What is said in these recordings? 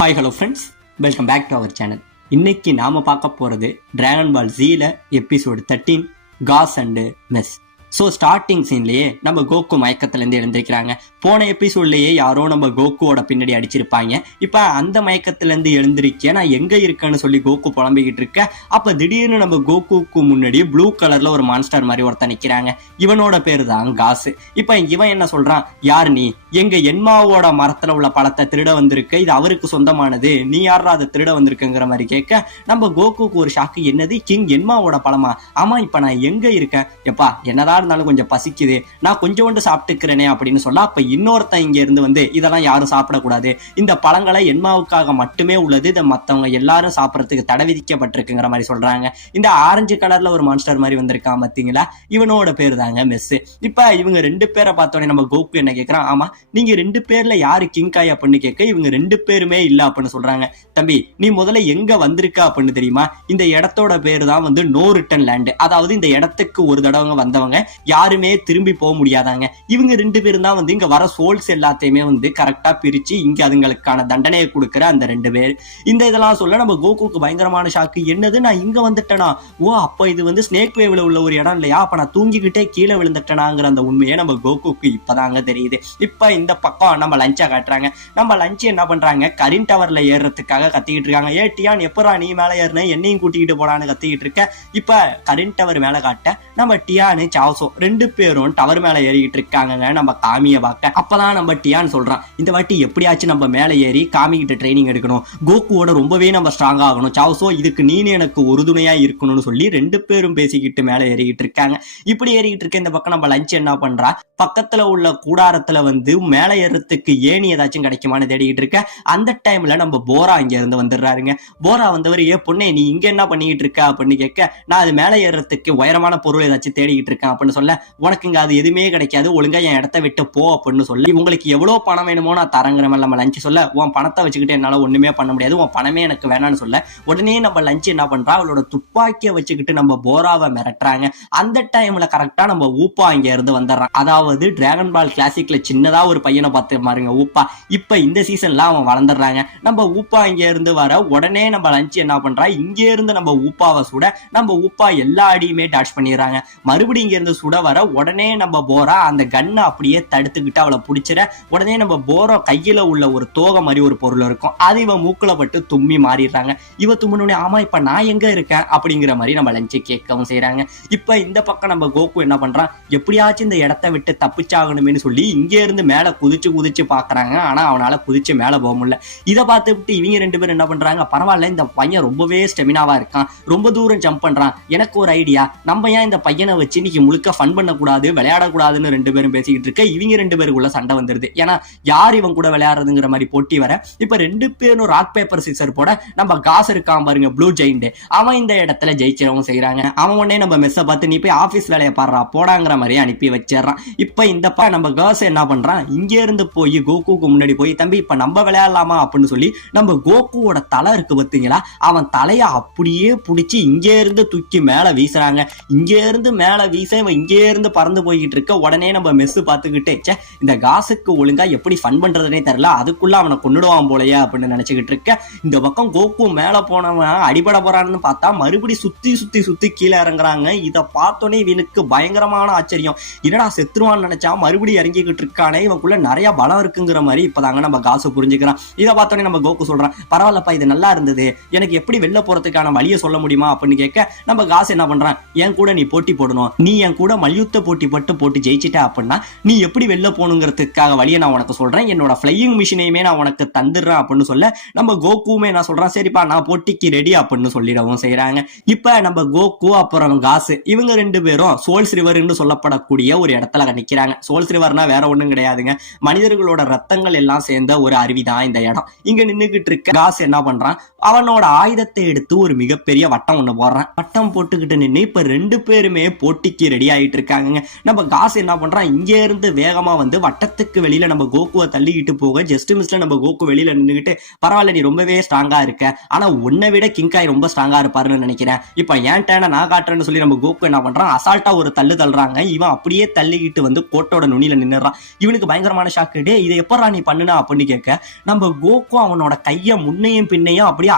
Hi hello friends, welcome back to our channel. இன்னைக்கு நாம பார்க்க போறது டிராகன் பால் ஜீல episode 13 gas and mess. So starting சீன்லயே நம்ம கோகு மயக்கத்திலேருந்து எழுந்திருக்கிறாங்க. போன எபிசோட்லயே யாரோ நம்ம கோகுவோட பின்னாடி அடிச்சிருப்பாங்க. இப்போ அந்த மயக்கத்திலேருந்து எழுந்திருக்க நான் எங்க இருக்கேன்னு சொல்லி கோகு புலம்பிக்கிட்டு இருக்க. அப்போ திடீர்னு நம்ம கோகுக்கு முன்னாடி ப்ளூ கலர்ல ஒரு மான்ஸ்டர் மாதிரி ஒருத்தன் நிற்கிறாங்க. இவனோட பேரு தான் காசு. இப்போ இவன் என்ன சொல்றான், யார் நீ? எங்க என்மாவோட மரத்துல உள்ள பழத்தை திருட வந்திருக்க, இது அவருக்கு சொந்தமானது, நீ யாரா அதை திருட வந்திருக்குங்கிற மாதிரி கேட்க நம்ம கோகுக்கு ஒரு ஷாக்கு. என்னது, கிங் என்மாவோட பழமா? ஆமா, இப்ப நான் எங்க இருக்கேன்? எப்பா என்னதான் இருந்தாலும் கொஞ்சம் பசிக்குது, நான் கொஞ்சோண்டு சாப்பிட்டுக்கிறேனே அப்படின்னு சொல்ல. அப்ப இன்னொருத்தன் இங்க இருந்து வந்து இதெல்லாம் யாரும் சாப்பிடக்கூடாது, இந்த பழங்களை என்மாவுக்காக மட்டுமே உள்ளது, இதை மத்தவங்க எல்லாரும் சாப்பிடறதுக்கு தடை விதிக்கப்பட்டிருக்குங்கிற மாதிரி சொல்றாங்க. இந்த ஆரஞ்சு கலர்ல ஒரு மான்ஸ்டர் மாதிரி வந்திருக்கான் பாத்தீங்களா, இவனோட பேரு தாங்க மெஸ். இப்ப இவங்க ரெண்டு பேரை பார்த்தோன்னே நம்ம கோகு என்ன கேட்கிறான், ஆமா நீங்க ரெண்டு பேர்ல யாரு கிங் காய் அப்படின்னு கேட்க இவங்க ரெண்டு பேருமே இல்ல அப்படின்னு சொல்றாங்க. தம்பி நீ முதல்ல எங்க வந்திருக்க அப்படின்னு தெரியுமா? இந்த இடத்தோட பேரு தான் வந்து நோ ரிட்டர்ன் லேண்ட். அதாவது இந்த இடத்துக்கு ஒரு தடவை வந்தவங்க யாருமே திரும்பி போக முடியாதாங்க. இவங்க ரெண்டு பேரும் தான் வந்து இங்க வர சோல்ஸ் எல்லாத்தையுமே வந்து கரெக்டா பிரிச்சு இங்க அதுங்களுக்கான தண்டனையை கொடுக்கிற அந்த ரெண்டு பேர். இந்த இதெல்லாம் சொல்ல நம்ம கோகுக்கு பயங்கரமான ஷாக்கு. என்னது, நான் இங்க வந்துட்டேனா? ஓ அப்ப இது வந்து ஸ்னேக் வேவ்ல உள்ள ஒரு இடம் இல்லையா? அப்ப நான் தூங்கிக்கிட்டே கீழே விழுந்துட்டேனாங்கிற அந்த உண்மையை நம்ம கோகுக்கு இப்பதாங்க தெரியுது. இப்ப இந்த பக்கம் நம்ம லஞ்சா காட்டுறாங்க. நம்ம லஞ்ச் என்ன பண்றாங்க, கரின் டவர்ல ஏறுறதுக்காக கத்திக்கிட்டு இருக்காங்க. ஏ டியான் எப்பரா நீ மேல ஏறின, என்னையும் கூட்டிக்கிட்டு போலான்னு கத்திக்கிட்டு இருக்க. இப்ப கரின் டவர் மேல காட்ட நம்ம டியானு சாவசோ ரெண்டு பேரும் டவர் மேல ஏறிக்கிட்டு இருக்காங்க நம்ம காமிய பார்க்க. அப்பதான் நம்ம டியான் சொல்றான், இந்த வாட்டி எப்படியாச்சும் நம்ம மேல ஏறி காமிக்கிட்ட ட்ரைனிங் எடுக்கணும், கோகுவோட ரொம்பவே நம்ம ஸ்ட்ராங் ஆகணும் சாவசோ, இதுக்கு நீனு எனக்கு உறுதுணையா இருக்கணும்னு சொல்லி ரெண்டு பேரும் பேசிக்கிட்டு மேல ஏறிக்கிட்டு இருக்காங்க. இப்படி ஏறிக்கிட்டு இருக்க இந்த பக்கம் நம்ம லஞ்ச் என்ன பண்றா, பக்கத்துல உள்ள கூடாரத்துல வந்து மேல ஏறத்துக்கு ஏணி ஏதாச்சும் கிடைக்குமான்னு தேடிக்கிட்டு இருக்க. அந்த டைம்ல நம்ம போரா இங்க இருந்து வந்துடுறாருங்க. போரா வந்தவர், ஏ பொண்ணே நீ இங்க என்ன பண்ணிக்கிட்டு இருக்க அப்படின்னு கேட்க, நான் அது மேல ஏறத்துக்கு உயரமான பொருள் ஏதாச்சும் தேடிக்கிட்டு இருக்கேன் அப்படின்னு சொல்ல, உனக்கு இங்க அது எதுவுமே கிடைக்காது, ஒழுங்கா என் இடத்த விட்டு போ அப்படின்னு சொல்லி, உங்களுக்கு எவ்வளவு பணம் வேணுமோ நான் தரங்கிற மாதிரி நம்ம லஞ்ச் சொல்ல, உன் பணத்தை வச்சுக்கிட்டு என்னால ஒண்ணுமே பண்ண முடியாது, உன் பணமே எனக்கு வேணான்னு சொல்ல, உடனே நம்ம லஞ்ச் என்ன பண்றா, அவளோட துப்பாக்கியை வச்சுக்கிட்டு நம்ம போராவை மிரட்டுறாங்க. அந்த டைம்ல கரெக்டா நம்ம ஊப்பா இங்க இருந்து வந்துடுறான். அதாவது டிராகன் பால் கிளாசிக்ல சின்னதா ஒரு பையனை பார்த்து பாருங்க ஊப்பா, இப்ப இந்த சீசன்ல அவன் வளர்ந்துடுறாங்க. நம்ம ஊப்பா இங்க இருந்து வர உடனே நம்ம லஞ்ச் என்ன பண்றா, இங்க இருந்து நம்ம ஊப்பாவை சுட நம்ம ஊப்பா எல்லா அடியுமே டாச் பண்ணிடுறாங்க. மறுபடியும் இங்க இருந்து சுட வர உடனே நம்ம போரா அந்த கண்ணை அப்படியே தடுத்துக்கிட்டு அவளை பிடிச்சிட, உடனே நம்ம போரா கையில உள்ள ஒரு தோகை மாதிரி ஒரு பொருள் இருக்கும், அது இவன் மூக்குல பட்டு தும்மி மாறிடுறாங்க. இவ தும்முனே, ஆமா இப்ப நான் எங்க இருக்கேன் அப்படிங்கிற மாதிரி நம்ம லஞ்சு கேட்கவும் செய்யறாங்க. இப்ப இந்த பக்கம் நம்ம கோகு என்ன பண்றான், எப்படியாச்சும் இந்த இடத்த விட்டு தப்பிச்சாகணும்னு சொல்லி இங்க இருந்து மேல குதிச்சு குதிச்சு பாக்குறாங்க. ஆனா அவனால குதிச்சு மேல போக முடியல. இதை பார்த்துட்டு இவங்க ரெண்டு பேரும் என்ன பண்றாங்க, பரவாயில்ல இந்த பையன் ரொம்பவே ஸ்டெமினாவா இருக்கான், ரொம்ப தூரம் ஜம்ப் பண்றான், எனக்கு ஒரு ஐடியா, நம்ம ஏன் இந்த பையனை வச்சு இன்னைக்கு முழுக்க ஃபன் பண்ணக்கூடாது, விளையாடக்கூடாதுன்னு ரெண்டு பேரும் பேசிக்கிட்டு இருக்க. இவங்க ரெண்டு பேருக்குள்ள சண்டை வந்துருது. ஏன்னா யார் இவன் கூட விளையாடுறதுங்கிற மாதிரி போட்டி வர, இப்ப ரெண்டு பேரும் ராக் பேப்பர் சிசர் போட நம்ம காசு இருக்கான் பாருங்க ப்ளூ ஜெயிண்ட், அவன் இந்த இடத்துல ஜெயிச்சிடவும் செய்யறாங்க. அவன் உடனே நம்ம மெஸ்ஸை பார்த்து நீ போய் ஆபீஸ் வேலையை பாடுறா போடாங்கிற மாதிரி அனுப்பி வச்சிடறான். இப்ப இந்த நம்ம காசு என்ன பண்றான், இங்க இருந்து போய் கோகுக்கு முன்னாடி போய், தம்பி இப்ப நம்ம விளையாடலாமா அப்படின்னு சொல்லி நம்ம கோகுவோட தலை இருக்கு பாத்தீங்களா, அவன் தலைய அப்படியே பிடிச்சி இங்க இருந்து தூக்கி மேல வீசுறாங்க. இங்க இருந்து மேல வீச இவன் இங்கே இருந்து பறந்து போய்கிட்டு இருக்க. உடனே நம்ம மெஸ் பார்த்துக்கிட்டே, இந்த காசுக்கு ஒழுங்கா எப்படி ஃபன் பண்றதுனே தெரியல, அதுக்குள்ள அவனை கொண்டுடுவான் போலையா அப்படின்னு நினைச்சுக்கிட்டு இருக்க. இந்த பக்கம் கோகு மேல போனவன் அடிபட போறான்னு பார்த்தா மறுபடி சுத்தி சுத்தி சுத்தி கீழே இறங்குறாங்க. இதை பார்த்தோன்னே இவனுக்கு பயங்கரமான ஆச்சரியம், என்னடா செத்துருவான்னு நினைச்சா மறுபடியும் இறங்கிக்கிட்டு இருக்கானே, இவனுக்குள்ள நிறைய பலம் இருக்குங்கிற மாதிரி இப்பதாங்க நம்ம காசு புரிஞ்சுக்கிறான். இதை பார்த்தோன்னே நம்ம கோகு சொல்றான், பரவாயில்லப்பா இது நல்லா இருந்தது, எனக்கு எப்படி வெளில போறதுக்கான வழியை சொல்ல முடியுமா அப்படின்னு கேட்க, நம்ம காசு என்ன பண்றான், என் கூட நீ போட்டி போடணும், நீ என் கூட மல்யுத்த போட்டி போட்டு ஜெயிச்சிட்ட அப்படின்னா நீ எப்படி வெளில போகணுங்கிறதுக்காக வழியை நான் உனக்கு சொல்றேன், என்னோட ஃபிளையிங் மிஷினையுமே நான் உனக்கு தந்துடுறேன் அப்படின்னு சொல்ல, நம்ம கோகுமே நான் சொல்றேன் சரிப்பா நான் போட்டிக்கு ரெடி அப்படின்னு சொல்லிடவும் செய்யறாங்க. இப்ப நம்ம கோகு அப்புறம் காசு இவங்க ரெண்டு பேரும் சோல்ஸ் ரிவர் என்று சொல்லப்படக்கூடிய ஒரு இடத்துல நிக்கிறாங்க. சோல்ஸ் ரிவர்னா வேற ஒண்ணும் கிடையாதுங்க, மனிதர்களோட ரத்தங்கள் எல்லாம் சேர்ந்த ஒரு அருவிதான் இந்த இடம். இங்க நின்னுகிட்டு இருக்க காசு என்ன பண்றான், அவனோட ஆயுதத்தை எடுத்து ஒரு மிகப்பெரிய வட்டம் ஒண்ணு போடுறான். வட்டம் போட்டுக்கிட்டு நின்று இப்ப ரெண்டு பேருமே போட்டிக்கு ரெடி ஆயிட்டு இருக்காங்க. நம்ம காசு என்ன பண்றான், இங்க இருந்து வேகமா வந்து வட்டத்துக்கு வெளியில நம்ம கோகுவை தள்ளிக்கிட்டு போக ஜஸ்ட் மிஸ்ல நம்ம கோகு வெளியில நின்றுகிட்டு, பரவாயில்ல நீ ரொம்பவே ஸ்ட்ராங்கா இருக்க, ஆனா உன்னை விட கிங்காய் ரொம்ப ஸ்ட்ராங்கா இருப்பாருன்னு நினைக்கிறேன், இப்ப ஏன் டேன நான் காட்டுறேன்னு சொல்லி நம்ம கோகு என்ன பண்றான், அசால்ட்டா ஒரு தள்ளு தள்ளுறாங்க. இவன் அப்படியே தள்ளிக்கிட்டு வந்து கோட்டோட நுனியில நின்னுறான். இவனுக்கு பயங்கரமான ஷாக்கு. டே இதை எப்படா நீ பண்ணுனா அப்படின்னு கேட்க, நம்ம கோகு அவனோட கைய முன்னையும் பின்னையும் அப்படியே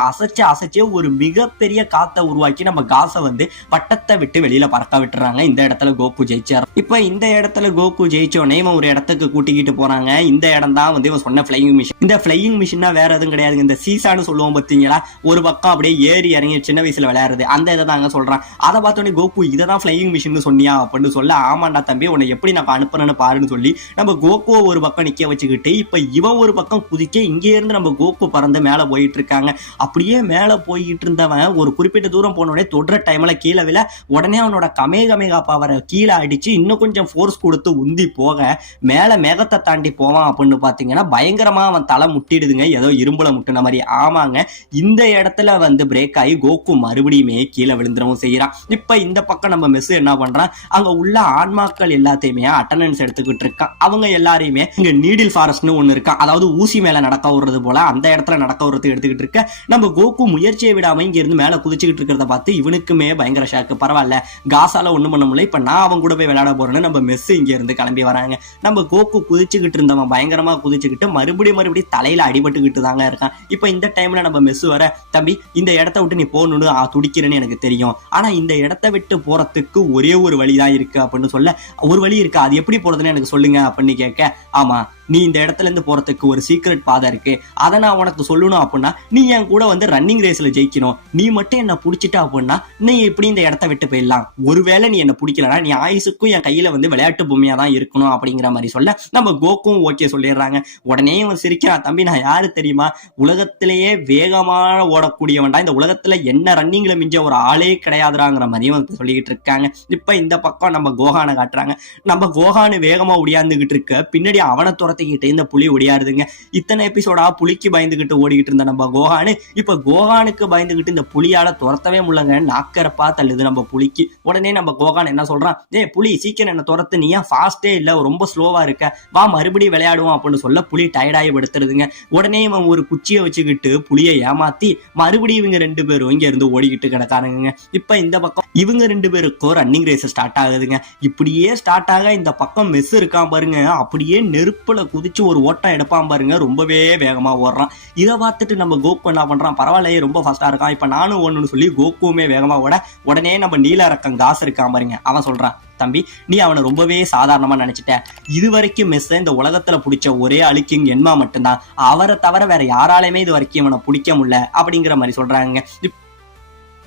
அசைச்சு ஒரு மிகப்பெரிய காத்தை உருவாக்கி நம்ம காசை வந்து வட்டத்தை விட்டு வெளியில பறக்க விட்டுறாங்க. இந்த இடத்துல கோகு ஜெயிச்சார். இப்ப இந்த இடத்துல கோகு ஜெயிச்சோடனே இவன் ஒரு இடத்துக்கு கூட்டிக்கிட்டு போறாங்க. இந்த இடம் தான் வந்து இவன் சொன்ன பிளையிங் மிஷின். இந்த பிளையிங் மிஷின்னா வேற எதுவும் கிடையாதுங்க, இந்த சீசான்னு சொல்லுவோம் பாத்தீங்களா, ஒரு பக்கம் அப்படியே ஏறி இறங்கி சின்ன வயசுல விளையாடுறது, அந்த இதை தாங்க சொல்றான். அதை பார்த்தோன்னே கோகு இதை தான் பிளையிங் மிஷின் சொன்னியா அப்படின்னு சொல்ல, ஆமாண்டா தம்பி உன்னை எப்படி நான் அனுப்புறேன்னு பாருன்னு சொல்லி நம்ம கோகுவை ஒரு பக்கம் நிக்க வச்சுக்கிட்டு இப்ப இவன் ஒரு பக்கம் குதிக்க இங்கே இருந்து நம்ம கோகு பறந்து மேல போயிட்டு இருக்காங்க. அப்படியே மேல போயிட்டு இருந்தவன் ஒரு குறிப்பிட்ட தூரம் போனோடனே தொடுற டைம்ல கீழே விழ, உடனே அவனோட கமேகமேகா பவரை கீழே அடிச்சு இன்னும் கொஞ்சம் ஃபோர்ஸ் கொடுத்து உந்தி போக மேல மேகத்தை தாண்டி போவான் அப்படின்னு பாத்தீங்கன்னா பயங்கரமா அவன் தலை முட்டிடுதுங்க, ஏதோ இரும்புல முட்டின மாதிரி. ஆமாங்க, இந்த இடத்துல வந்து பிரேக் ஆகி கோகு மறுபடியுமே கீழே விழுந்துடவும் செய்யறான். இப்ப இந்த பக்கம் நம்ம மெஸ் என்ன பண்றான், அங்க உள்ள ஆன்மாக்கள் எல்லாத்தையுமே அட்டெண்டன்ஸ் எடுத்துக்கிட்டு இருக்கான். அவங்க எல்லாரையுமே இங்க நீடில் ஃபாரஸ்ட்னு ஒண்ணு இருக்கான், அதாவது ஊசி மேல நடக்க விடுறது போல அந்த இடத்துல நடக்க விடுறதுக்கு எடுத்துக்கிட்டு இருக்க. நம்ம கோகு முயற்சியை விடாம இங்க இருந்து மேல குதிச்சுக்கிட்டு இருக்கிறத பார்த்து இவனுக்குமே பயங்கர ஷாக்கு. பரவாயில்ல காசால ஒண்ணும் பண்ண முடியல, இப்ப நான் அவன் கூட போய் விளையாட போறேன்னு நம்ம மெஸ் இங்க இருந்து கிளம்பி வராங்க. நம்ம கோகு குதிச்சுக்கிட்டு இருந்தவன் பயங்கரமா குதிச்சுக்கிட்டு மறுபடியும் தலையில அடிபட்டுக்கிட்டு தாங்க இருக்கான். இப்ப இந்த டைம்ல நம்ம மெஸ் வர, தம்பி இந்த இடத்த விட்டு நீ போகணும்னு துடிக்கிறேன்னு எனக்கு தெரியும், ஆனா இந்த இடத்த விட்டு போறதுக்கு ஒரே ஒரு வழிதான் இருக்கு அப்படின்னு சொல்ல, ஒரு வழி இருக்கு அது எப்படி போறதுன்னு எனக்கு சொல்லுங்க அப்படின்னு கேட்க, ஆமா நீ இந்த இடத்துல இருந்து போறதுக்கு ஒரு சீக்ரெட் பாதை இருக்கு, அதை நான் உனக்கு சொல்லணும் அப்படின்னா நீ என் கூட வந்து ரன்னிங் ரேஸ்ல ஜெயிக்கணும், நீ மட்டும் என்ன பிடிச்சிட்ட அப்படின்னா நீ எப்படி இந்த இடத்த விட்டு போயிடலாம், ஒருவேளை நீ என்ன பிடிக்கலனா நீ ஆயுசுக்கும் என் கையில வந்து விளையாட்டு பொம்மையா தான் இருக்கணும் அப்படிங்கிற மாதிரி சொல்ல நம்ம கோகும் ஓகே சொல்லிடுறாங்க. உடனே அவன் சிரிக்கிறான், தம்பி நான் யாரு தெரியுமா, உலகத்திலேயே வேகமாக ஓடக்கூடியவன்டா, இந்த உலகத்துல என்ன ரன்னிங்ல மிஞ்ச ஒரு ஆளே கிடையாதுறாங்கிற மாதிரியும் சொல்லிக்கிட்டு இருக்காங்க. இப்ப இந்த பக்கம் நம்ம கோகானை காட்டுறாங்க. நம்ம கோகானு வேகமா ஒடியாந்துகிட்டு இருக்க, பின்னாடி அவனை துரத்திக்கிட்டு இந்த புலி ஒடியாருதுங்க. இத்தனை எபிசோடா புலிக்கு பயந்துகிட்டு ஓடிக்கிட்டு இருந்த நம்ம கோகானு இப்ப கோகானுக்கு பயந்துகிட்டு இந்த புலியால துரத்தவே முடியலங்க, நாக்கரப்பா தள்ளுது நம்ம புலிக்கு. உடனே நம்ம கோகான் என்ன சொல்றான், புலி சீக்கிரம் என்ன துரத்து, நீ ஏன் ஃபாஸ்டே இல்ல ரொம்ப ஸ்லோவா இருக்க, வா மறுபடியும் விளையாடுவோம் அப்படின்னு சொல்ல புலி டயர்டாகி படுத்துறதுங்க. உடனே இவன் ஒரு குச்சியை வச்சுக்கிட்டு புலியை ஏமாத்தி மறுபடியும் இவங்க ரெண்டு பேரும் இங்க இருந்து ஓடிக்கிட்டு கிடக்கானுங்க. இப்ப இந்த பக்கம் இவங்க ரெண்டு பேருக்கும் ரன்னிங் ரேஸ் ஸ்டார்ட் ஆகுதுங்க. இப்படியே ஸ்டார்ட் ஆக இந்த பக்கம் மெஸ் இருக்கான் பாருங்க, அப்படியே நெருப்புல குதிச்சு ஒரு ஓட்டம் எடுப்பான் பாருங்க, ரொம்பவே வேகமா ஓடுறான். இதை பார்த்துட்டு நம்ம கோகு என்ன பண்றான், பரவாயில்லையே ரொம்ப ஃபாஸ்டா இருக்கான், இப்ப நானும் ஒண்ணுன்னு சொல்லி கோகுமே வேகமா ஓட, உடனே நம்ம நீல ரக்கம் காசு இருக்கான் பாருங்க, அவன் சொல்றான், தம்பி நீ அவனை ரொம்பவே சாதாரணமா நினைச்சிட்ட, இது வரைக்கும் மெஸ் இந்த உலகத்துல பிடிச்ச ஒரே அழுக்கிங் என்மா மட்டும்தான், அவரை தவிர வேற யாராலையுமே இது வரைக்கும் இவனை பிடிக்க முடியல அப்படிங்கிற மாதிரி சொல்றாங்க.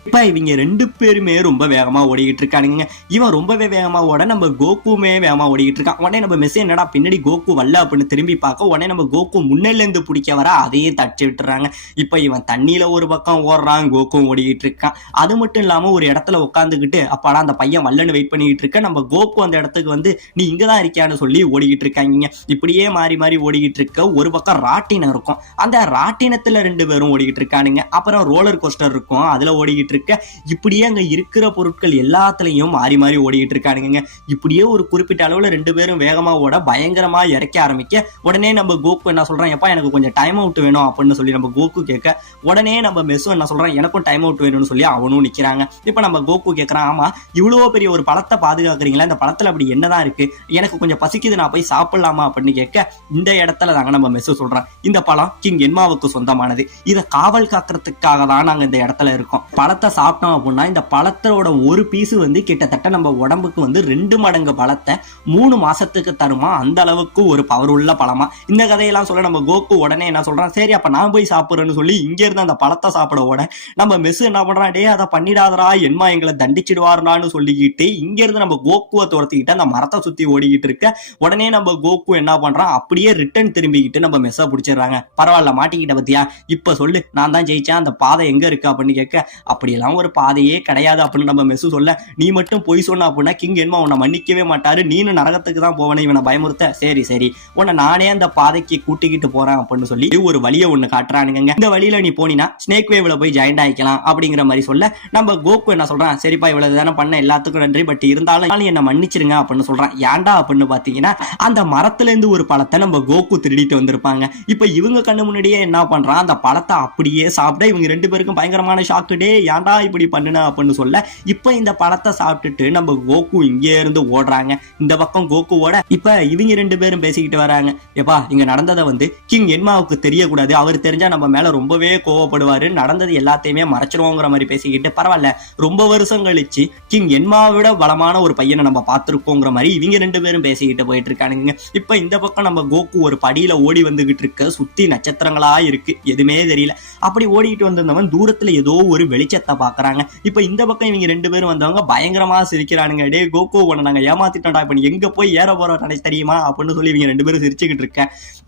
இப்ப இவங்க ரெண்டு பேருமே ரொம்ப வேகமா ஓடிக்கிட்டு இருக்கானுங்க. இவன் ரொம்பவே வேகமா ஓட நம்ம கோகுமே வேகமா ஓடிக்கிட்டு இருக்கான். உடனே நம்ம மெஸ் என்னடா பின்னாடி கோகு வரல அப்படின்னு திரும்பி பார்க்க, உடனே நம்ம கோகு முன்னில இருந்து பிடிக்க வர அதையே தட்டி விட்டுறாங்க. இப்ப இவன் தண்ணியில ஒரு பக்கம் ஓடுறான், கோகு ஓடிக்கிட்டு இருக்கான். அது மட்டும் இல்லாம ஒரு இடத்துல உட்காந்துக்கிட்டு அப்பாடா அந்த பையன் வல்லன்னு வெயிட் பண்ணிக்கிட்டு இருக்க, நம்ம கோகு அந்த இடத்துக்கு வந்து நீ இங்கதான் இருக்கியான்னு சொல்லி ஓடிக்கிட்டு இருக்காங்க. இப்படியே மாறி மாறி ஓடிக்கிட்டு இருக்க, ஒரு பக்கம் ராட்டினம் இருக்கும், அந்த ராட்டினத்துல ரெண்டு பேரும் ஓடிக்கிட்டு இருக்கானுங்க. அப்புறம் ரோலர் கோஸ்டர் இருக்கும், அதுல ஓடிக்கிட்டு இருக்க. இப்படியே அங்க இருக்கிற பொருட்கள் எல்லாத்துலயும் மாறி மாறி ஓடிக்கிட்டு இருக்கானுங்க. இப்படியே ஒரு குறிப்பிட்ட அளவுல ரெண்டு பேரும் வேகமா ஓட பயங்கரமா இறக்க ஆரம்பிக்க, உடனே நம்ம கோகு என்ன சொல்றான், எப்பா எனக்கு கொஞ்சம் டைம் அவுட் வேணும் அப்படின்னு சொல்லி நம்ம கோகு கேட்க, உடனே நம்ம மெஸ் என்ன சொல்றான், எனக்கும் டைம் அவுட் வேணும்னு சொல்லி அவனும் நிக்கிறாங்க. இப்ப நம்ம கோகு கேட்கறான், ஆமா இவ்வளவு பெரிய ஒரு பழத்தை பாதுகாக்கிறீங்களா, இந்த பழத்துல அப்படி என்னதான் இருக்கு, எனக்கு கொஞ்சம் பசிக்குது நான் போய் சாப்பிடலாமா அப்படின்னு கேட்க, இந்த இடத்துல தாங்க நம்ம மெஸ் சொல்றான், இந்த பழம் கிங் என்மாவுக்கு சொந்தமானது, இதை காவல் காக்கிறதுக்காக தான் நாங்க இந்த இடத்துல இருக்கோம், பழத்தை சாப்பிட்டோம் அப்படின்னா இந்த பழத்தோட ஒரு பீஸ் வந்து கிட்டத்தட்ட நம்ம உடம்புக்கு வந்து 2 மடங்கு பழத்தை 3 மாசத்துக்கு தருமா, அந்த அளவுக்கு ஒரு பவர் உள்ள பழமா. இந்த கதையெல்லாம் சொல்ல நம்ம கோகு உடனே என்ன சொல்றான், சரி அப்ப நான் போய் சாப்பிடுறேன்னு சொல்லி இங்க இருந்து அந்த பழத்தை சாப்பிட ஓட நம்ம மெஸ் என்ன பண்றான், டே அதை பண்ணிடாதரா என்மா எங்களை தண்டிச்சிடுவாருனான்னு சொல்லிக்கிட்டு இங்க இருந்து நம்ம கோகுவை துரத்திக்கிட்டு அந்த மரத்தை சுத்தி ஓடிக்கிட்டு இருக்க, உடனே நம்ம கோகு என்ன பண்றான், அப்படியே ரிட்டர்ன் திரும்பிக்கிட்டு நம்ம மெஸ்ஸை பிடிச்சிடுறாங்க. பரவாயில்ல மாட்டிக்கிட்ட பத்தியா, இப்ப சொல்லு நான் தான் ஜெயிச்சேன், அந்த பாதை எங்க இருக்கு அப்படின்னு கேட்க, அப்படி அப்படியெல்லாம் ஒரு பாதையே கிடையாது அப்படின்னு நம்ம மெசு சொல்ல, நீ மட்டும் பொய் சொன்ன அப்படின்னா கிங் என்மா உன்னை மன்னிக்கவே மாட்டாரு, நீனும் நரகத்துக்கு தான் போவனே இவனை பயமுறுத்த. சரி சரி உன்னை நானே அந்த பாதைக்கு கூட்டிக்கிட்டு போறேன் அப்படின்னு சொல்லி ஒரு வழியை ஒண்ணு காட்டுறானுங்க. இந்த வழியில நீ போனீனா ஸ்னேக் வேவ்ல போய் ஜாயிண்ட் ஆயிக்கலாம் அப்படிங்கிற மாதிரி சொல்ல, நம்ம கோகு என்ன சொல்றான், சரிப்பா இவ்வளவு தானே பண்ண, எல்லாத்துக்கும் நன்றி, பட் இருந்தாலும் என்ன மன்னிச்சிருங்க அப்படின்னு சொல்றான். ஏன்டா அப்படின்னு பாத்தீங்கன்னா அந்த மரத்துல இருந்து ஒரு பழத்தை நம்ம கோகு திருடிட்டு வந்திருப்பாங்க. இப்ப இவங்க கண்ணு முன்னாடியே என்ன பண்றான், அந்த பழத்தை அப்படியே சாப்பிட இவங்க 2 பேருக்கும் பயங்கரமான ஷாக்கு. டே ஏன்டா இப்படி பண்ணுன அப்படின்னு சொல்ல, இப்ப இந்த பழத்தை சாப்பிட்டுட்டு நம்ம கோகு இங்கே இருந்து ஓடுறாங்க. இந்த பக்கம் கோகு ஓட இப்ப இவங்க 2 பேரும் பேசிக்கிட்டு வராங்க. எப்பா இங்க நடந்ததை கிங் என்மாவுக்கு தெரியக்கூடாது, அவர் தெரிஞ்சா நம்ம மேல ரொம்பவே கோவப்படுவாரு, நடந்தது எல்லாத்தையுமே மறைச்சிருவோங்கிற மாதிரி பேசிக்கிட்டு, பரவாயில்ல ரொம்ப வருஷம் கழிச்சு கிங் என்மாவிட பலமான ஒரு பையனை நம்ம பார்த்திருக்கோங்கிற மாதிரி இவங்க 2 பேரும் பேசிக்கிட்டு போயிட்டு இருக்கானுங்க. இப்ப இந்த பக்கம் நம்ம கோகு ஒரு படியில ஓடி வந்துகிட்டு இருக்க, சுத்தி நட்சத்திரங்களா இருக்கு, எதுவுமே தெரியல. அப்படி ஓடிட்டு வந்திருந்தவன் தூரத்துல ஏதோ ஒரு வெளிச்சத்தை பாக்குறாங்க. இப்ப இந்த பக்கம் இவங்க 2 பேரும் வந்தவங்க பயங்கரமா சிரிக்கிறானுங்க. டே கோகு உன்னை நாங்க ஏமாத்திட்டோம்டா, இப்ப நீ எங்க போய் ஏற போற தெரியுமா அப்படின்னு சொல்லி இவங்க 2 பேரும் சிரிச்சுக்கிட்டு இருக்க.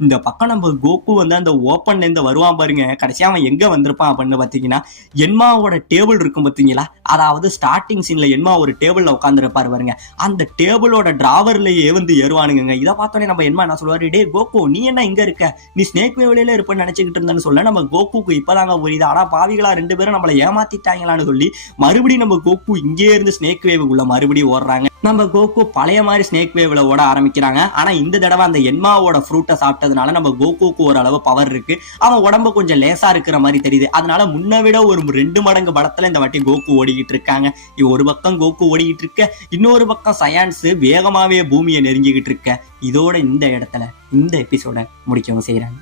இந்த பக்கம் நம்ம கோகு அந்த ஓப்பன்ல இருந்து வருவான் பாருங்க, கடைசியா அவன் எங்க வந்திருப்பான் அப்படின்னு பாத்தீங்கன்னா என்மாவோட டேபிள் இருக்கும் பாத்தீங்களா, அதாவது ஸ்டார்டிங் சீன்ல என்மா ஒரு டேபிள்ல உட்கார்ந்துருப்பாரு பாருங்க, அந்த டேபிளோட டிராவர்லயே இதை பார்த்தோன்னே நம்ம என்மா என்ன சொல்லுவாரு, டே கோகு நீ என்ன இங்க இருக்க, நீ ஸ்னேக் வேவ்ல இருப்பன்னு நினைச்சுக்கிட்டு இருந்தேன்னு சொல்ல, நம்ம கோகுக்கு இப்பதாங்க புரியுது, ஆனா பாவிகளா 2 பேரும் நம்மளை ஏமாத்திட்டாங்களான்னு சொல்லி மறுபடியும் நம்ம கோகு இங்கே இருந்து ஸ்னேக் வேவுக்குள்ள மறுபடியும் ஓடுறாங்க. நம்ம கோகு பழைய மாதிரி ஸ்னேக் வேவ்ல ஓட ஆரம்பிக்கிறாங்க. ஆனா இந்த தடவை அந்த என்மாவோட ஃப்ரூட்டை சாப்பிட்டதுனால நம்ம கோகுக்கு ஓரளவு பவர் இருக்கு, அவன் உடம்பு கொஞ்சம் லேசா இருக்கிற மாதிரி தெரியுது. அதனால முன்ன விட ஒரு 2 மடங்கு பலத்துல இந்த வாட்டி கோகு ஓடிக்கிட்டு இருக்காங்க. ஒரு பக்கம் கோகு ஓடிக்கிட்டு இருக்க, இன்னொரு பக்கம் சயான்ஸ் வேகமாவே பூமியை நெருங்கிக்கிட்டு இருக்க. இதோட இந்த இடத்துல இந்த எபிசோட முடிக்கவும் செய்யறாங்க.